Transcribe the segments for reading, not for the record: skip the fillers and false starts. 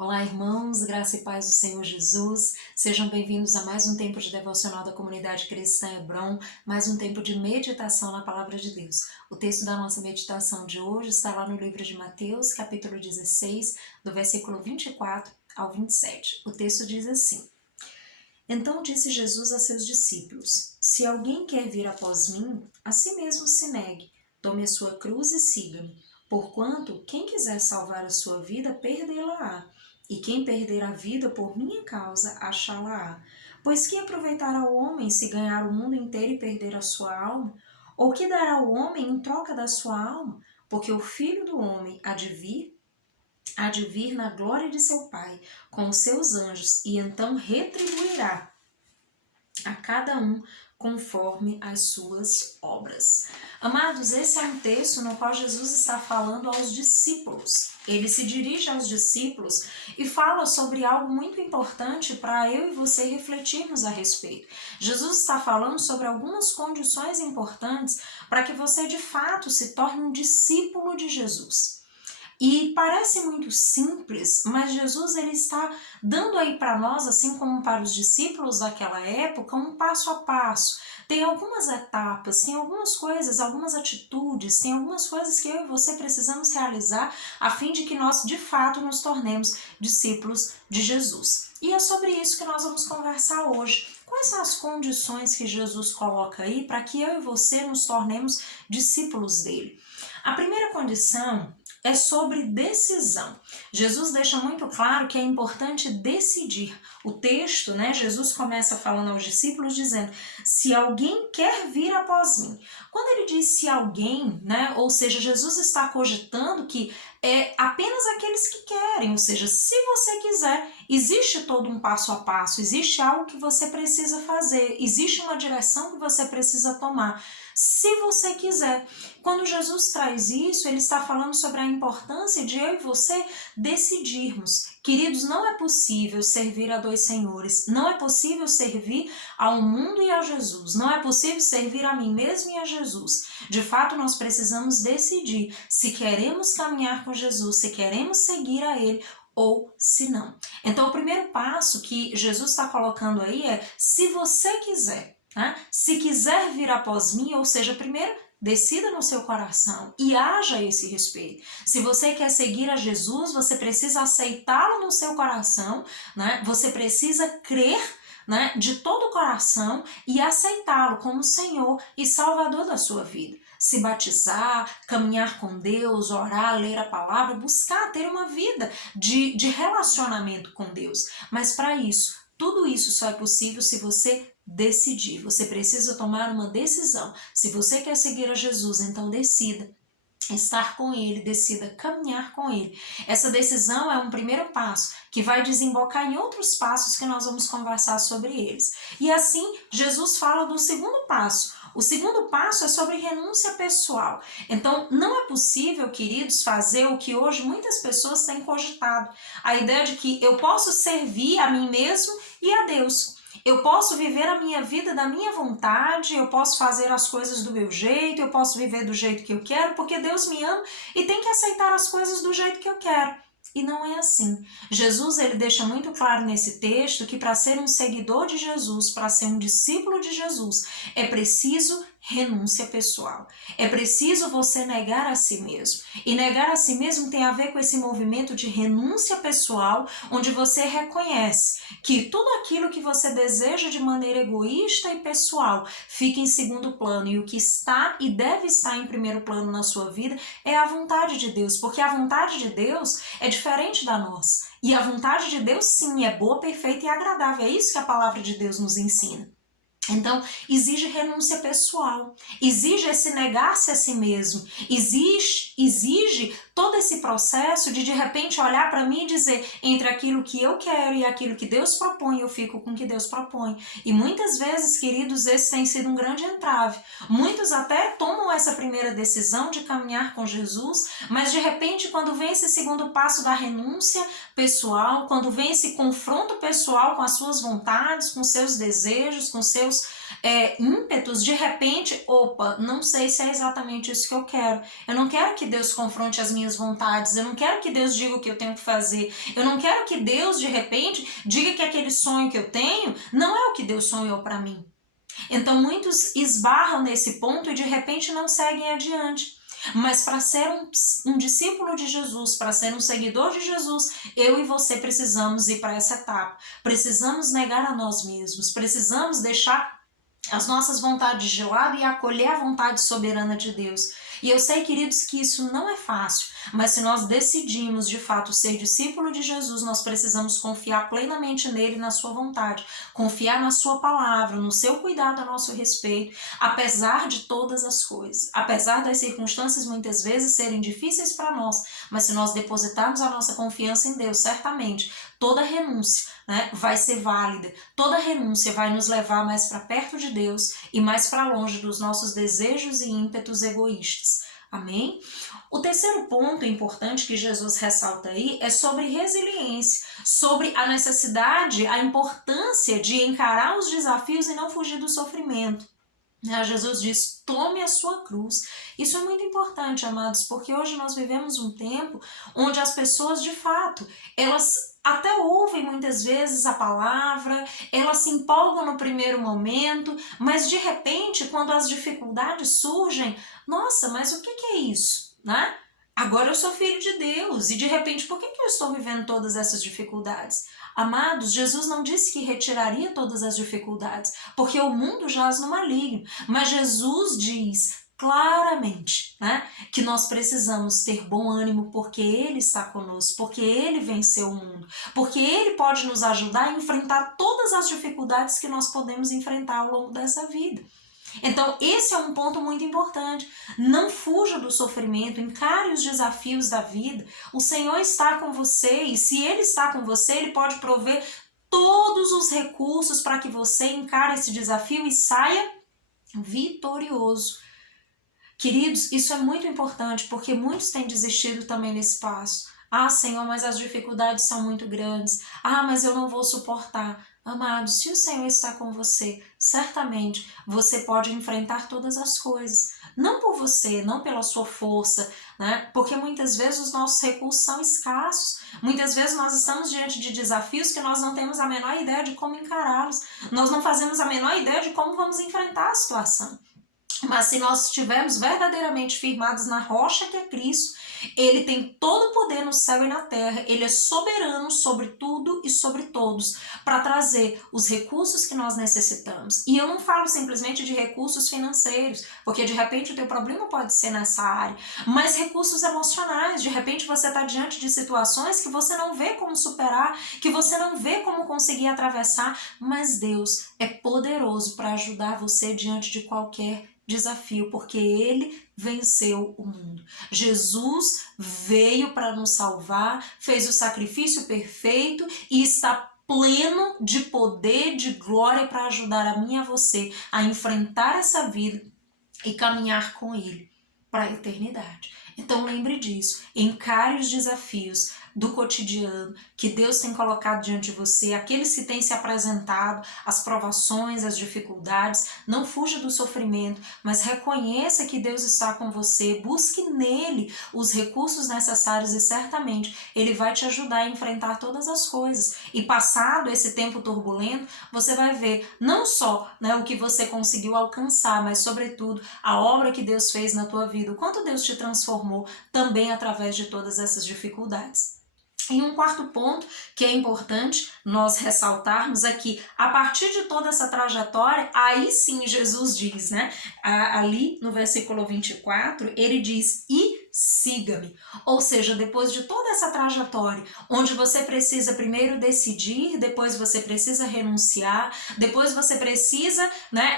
Olá, irmãos, graça e paz do Senhor Jesus. Sejam bem-vindos a mais um tempo de devocional da comunidade cristã Hebron, mais um tempo de meditação na palavra de Deus. O texto da nossa meditação de hoje está lá no livro de Mateus, capítulo 16, do versículo 24 ao 27. O texto diz assim: Então disse Jesus a seus discípulos: Se alguém quer vir após mim, a si mesmo se negue, tome a sua cruz e siga-me. Porquanto, quem quiser salvar a sua vida, perdê-la-á. E quem perder a vida por minha causa, achá-la-á. Pois que aproveitará o homem se ganhar o mundo inteiro e perder a sua alma? Ou que dará o homem em troca da sua alma? Porque o Filho do Homem há de vir na glória de seu Pai, com os seus anjos, e então retribuirá a cada um conforme as suas obras. Amados, esse é um texto no qual Jesus está falando aos discípulos. Ele se dirige aos discípulos e fala sobre algo muito importante para eu e você refletirmos a respeito. Jesus está falando sobre algumas condições importantes para que você de fato se torne um discípulo de Jesus. E parece muito simples, mas Jesus ele está dando aí para nós, assim como para os discípulos daquela época, um passo a passo. Tem algumas etapas, tem algumas coisas, algumas atitudes, tem algumas coisas que eu e você precisamos realizar a fim de que nós de fato nos tornemos discípulos de Jesus. E é sobre isso que nós vamos conversar hoje. Quais são as condições que Jesus coloca aí para que eu e você nos tornemos discípulos dele? A primeira condição é sobre decisão. Jesus deixa muito claro que é importante decidir. O texto, Jesus começa falando aos discípulos dizendo: se alguém quer vir após mim. Quando ele diz se alguém, ou seja, Jesus está cogitando que é apenas aqueles que querem, ou seja, se você quiser, existe todo um passo a passo, existe algo que você precisa fazer, existe uma direção que você precisa tomar. Se você quiser. Quando Jesus traz isso, ele está falando sobre a importância de eu e você decidirmos. Queridos, não é possível servir a dois senhores, não é possível servir ao mundo e a Jesus, não é possível servir a mim mesmo e a Jesus. De fato, nós precisamos decidir se queremos caminhar com Jesus, se queremos seguir a Ele ou se não. Então, o primeiro passo que Jesus está colocando aí é: se você quiser. Se quiser vir após mim, ou seja, primeiro decida no seu coração e haja a esse respeito. Se você quer seguir a Jesus, você precisa aceitá-lo no seu coração, Você precisa crer, de todo o coração e aceitá-lo como Senhor e Salvador da sua vida. Se batizar, caminhar com Deus, orar, ler a palavra, buscar ter uma vida de relacionamento com Deus. Mas para isso, tudo isso só é possível se você decidir. Você precisa tomar uma decisão. Se você quer seguir a Jesus, então decida estar com Ele, decida caminhar com Ele. Essa decisão é um primeiro passo que vai desembocar em outros passos que nós vamos conversar sobre eles. E assim, Jesus fala do segundo passo. O segundo passo é sobre renúncia pessoal. Então, não é possível, queridos, fazer o que hoje muitas pessoas têm cogitado. A ideia de que eu posso servir a mim mesmo e a Deus. Eu posso viver a minha vida da minha vontade, eu posso fazer as coisas do meu jeito, eu posso viver do jeito que eu quero, porque Deus me ama e tem que aceitar as coisas do jeito que eu quero. E não é assim. Jesus ele deixa muito claro nesse texto que para ser um seguidor de Jesus, para ser um discípulo de Jesus, é preciso renúncia pessoal. É preciso você negar a si mesmo. E negar a si mesmo tem a ver com esse movimento de renúncia pessoal, onde você reconhece que tudo aquilo que você deseja de maneira egoísta e pessoal fica em segundo plano e o que está e deve estar em primeiro plano na sua vida é a vontade de Deus, porque a vontade de Deus é diferente da nossa. E a vontade de Deus, sim, é boa, perfeita e agradável. É isso que a palavra de Deus nos ensina. Então, exige renúncia pessoal, exige esse negar-se a si mesmo, exige todo esse processo de repente olhar para mim e dizer, entre aquilo que eu quero e aquilo que Deus propõe, eu fico com o que Deus propõe. E muitas vezes, queridos, esse tem sido um grande entrave. Muitos até tomam essa primeira decisão de caminhar com Jesus, mas de repente quando vem esse segundo passo da renúncia pessoal, quando vem esse confronto pessoal com as suas vontades, com seus desejos, com seus ímpetos, de repente, opa, não sei se é exatamente isso que eu quero. Eu não quero que Deus confronte as minhas vontades, eu não quero que Deus diga o que eu tenho que fazer, eu não quero que Deus, de repente, diga que aquele sonho que eu tenho não é o que Deus sonhou para mim. Então muitos esbarram nesse ponto e de repente não seguem adiante. Mas para ser um discípulo de Jesus, para ser um seguidor de Jesus, eu e você precisamos ir para essa etapa. Precisamos negar a nós mesmos, precisamos deixar as nossas vontades de lado e acolher a vontade soberana de Deus. E eu sei, queridos, que isso não é fácil, mas se nós decidimos de fato ser discípulo de Jesus, nós precisamos confiar plenamente nele e na sua vontade, confiar na sua palavra, no seu cuidado a nosso respeito, apesar de todas as coisas, apesar das circunstâncias muitas vezes serem difíceis para nós, mas se nós depositarmos a nossa confiança em Deus, certamente toda renúncia, vai ser válida, toda renúncia vai nos levar mais para perto de Deus e mais para longe dos nossos desejos e ímpetos egoístas. Amém? O terceiro ponto importante que Jesus ressalta aí é sobre resiliência, sobre a necessidade, a importância de encarar os desafios e não fugir do sofrimento. Jesus diz, tome a sua cruz. Isso é muito importante, amados, porque hoje nós vivemos um tempo onde as pessoas, de fato, elas até ouvem muitas vezes a palavra, elas se empolgam no primeiro momento, mas de repente, quando as dificuldades surgem, nossa, mas o que é isso, né? Agora eu sou filho de Deus e de repente, por que eu estou vivendo todas essas dificuldades? Amados, Jesus não disse que retiraria todas as dificuldades, porque o mundo jaz no maligno, mas Jesus diz claramente, que nós precisamos ter bom ânimo porque Ele está conosco, porque Ele venceu o mundo, porque Ele pode nos ajudar a enfrentar todas as dificuldades que nós podemos enfrentar ao longo dessa vida. Então, esse é um ponto muito importante. Não fuja do sofrimento, encare os desafios da vida. O Senhor está com você e se Ele está com você, Ele pode prover todos os recursos para que você encare esse desafio e saia vitorioso. Queridos, isso é muito importante porque muitos têm desistido também nesse passo. Ah, Senhor, mas as dificuldades são muito grandes. Ah, mas eu não vou suportar. Amado, se o Senhor está com você, certamente você pode enfrentar todas as coisas. Não por você, não pela sua força, porque muitas vezes os nossos recursos são escassos. Muitas vezes nós estamos diante de desafios que nós não temos a menor ideia de como encará-los. Nós não fazemos a menor ideia de como vamos enfrentar a situação. Mas se nós estivermos verdadeiramente firmados na rocha que é Cristo, Ele tem todo o poder no céu e na terra, Ele é soberano sobre tudo e sobre todos, para trazer os recursos que nós necessitamos. E eu não falo simplesmente de recursos financeiros, porque de repente o teu problema pode ser nessa área, mas recursos emocionais. De repente você está diante de situações que você não vê como superar, que você não vê como conseguir atravessar, mas Deus é poderoso para ajudar você diante de qualquer desafio, porque Ele venceu o mundo. Jesus veio para nos salvar, fez o sacrifício perfeito e está pleno de poder, de glória para ajudar a mim e a você a enfrentar essa vida e caminhar com Ele para a eternidade. Então lembre disso, encare os desafios do cotidiano que Deus tem colocado diante de você, aqueles que têm se apresentado, as provações, as dificuldades. Não fuja do sofrimento, mas reconheça que Deus está com você, busque nele os recursos necessários e certamente Ele vai te ajudar a enfrentar todas as coisas. E passado esse tempo turbulento, você vai ver não só o que você conseguiu alcançar, mas sobretudo a obra que Deus fez na tua vida, o quanto Deus te transformou também através de todas essas dificuldades. E um quarto ponto que é importante nós ressaltarmos é que a partir de toda essa trajetória, aí sim Jesus diz, ali no versículo 24, ele diz, e siga-me. Ou seja, depois de toda essa trajetória, onde você precisa primeiro decidir, depois você precisa renunciar, depois você precisa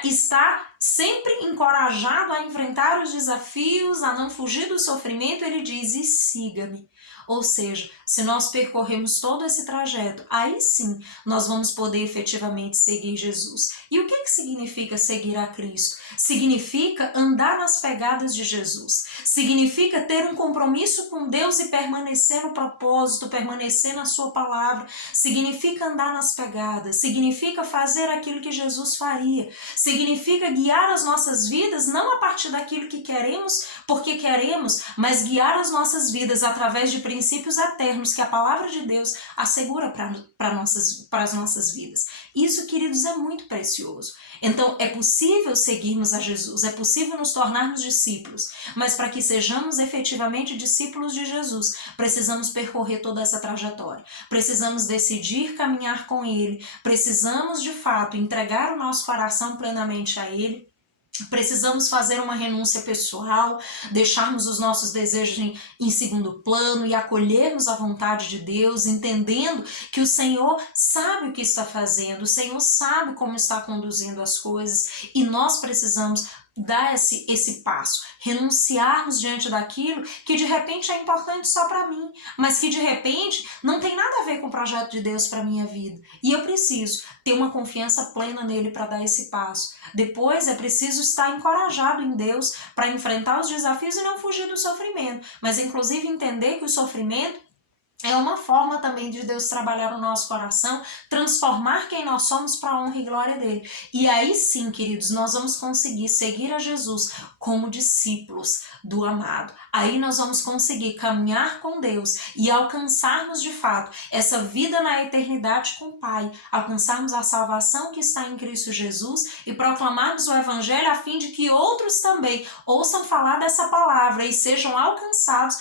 estar sempre encorajado a enfrentar os desafios, a não fugir do sofrimento, ele diz, e siga-me. Ou seja, se nós percorremos todo esse trajeto, aí sim nós vamos poder efetivamente seguir Jesus. E o que significa seguir a Cristo? Significa andar nas pegadas de Jesus. Significa ter um compromisso com Deus e permanecer no propósito, permanecer na sua palavra. Significa andar nas pegadas. Significa fazer aquilo que Jesus faria. Significa guiar as nossas vidas não a partir daquilo que queremos, porque queremos, mas guiar as nossas vidas através de princípios eternos que a palavra de Deus assegura para as nossas vidas. Isso, queridos, é muito precioso. Então, é possível seguirmos a Jesus, é possível nos tornarmos discípulos, mas para que sejamos efetivamente discípulos de Jesus, precisamos percorrer toda essa trajetória, precisamos decidir caminhar com Ele, precisamos de fato entregar o nosso coração plenamente a Ele. Precisamos fazer uma renúncia pessoal, deixarmos os nossos desejos em segundo plano e acolhermos a vontade de Deus, entendendo que o Senhor sabe o que está fazendo, o Senhor sabe como está conduzindo as coisas e nós precisamos dar esse passo, renunciarmos diante daquilo que de repente é importante só para mim, mas que de repente não tem nada a ver com o projeto de Deus para minha vida. E eu preciso ter uma confiança plena nele para dar esse passo. Depois é preciso estar encorajado em Deus para enfrentar os desafios e não fugir do sofrimento, mas inclusive entender que o sofrimento é uma forma também de Deus trabalhar no nosso coração, transformar quem nós somos para a honra e glória dele. E aí sim, queridos, nós vamos conseguir seguir a Jesus como discípulos do amado. Aí nós vamos conseguir caminhar com Deus e alcançarmos de fato essa vida na eternidade com o Pai, alcançarmos a salvação que está em Cristo Jesus e proclamarmos o Evangelho a fim de que outros também ouçam falar dessa palavra e sejam alcançados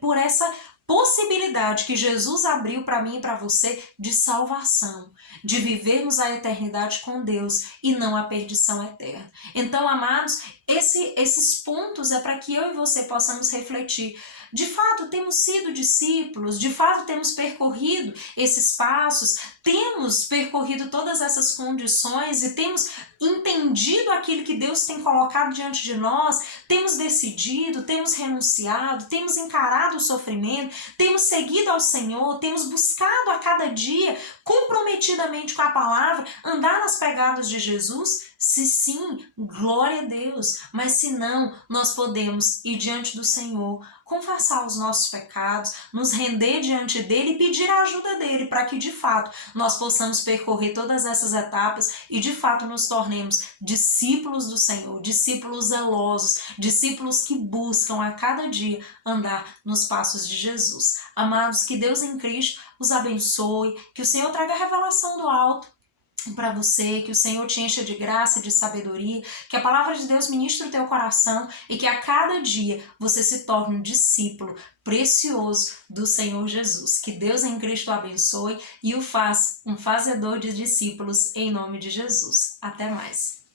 por essa possibilidade que Jesus abriu para mim e para você de salvação, de vivermos a eternidade com Deus e não a perdição eterna. Então, amados, esses pontos é para que eu e você possamos refletir. De fato, temos sido discípulos, de fato, temos percorrido esses passos, temos percorrido todas essas condições e temos entendido aquilo que Deus tem colocado diante de nós, temos decidido, temos renunciado, temos encarado o sofrimento, temos seguido ao Senhor, temos buscado a cada dia, comprometidamente com a palavra, andar nas pegadas de Jesus. Se sim, glória a Deus, mas se não, nós podemos ir diante do Senhor, confessar os nossos pecados, nos render diante dele e pedir a ajuda dele para que de fato nós possamos percorrer todas essas etapas e de fato nos tornemos discípulos do Senhor, discípulos zelosos, discípulos que buscam a cada dia andar nos passos de Jesus. Amados, que Deus em Cristo os abençoe, que o Senhor traga a revelação do alto para você, que o Senhor te encha de graça e de sabedoria, que a palavra de Deus ministre o teu coração e que a cada dia você se torne um discípulo precioso do Senhor Jesus. Que Deus em Cristo o abençoe e o faça um fazedor de discípulos em nome de Jesus. Até mais.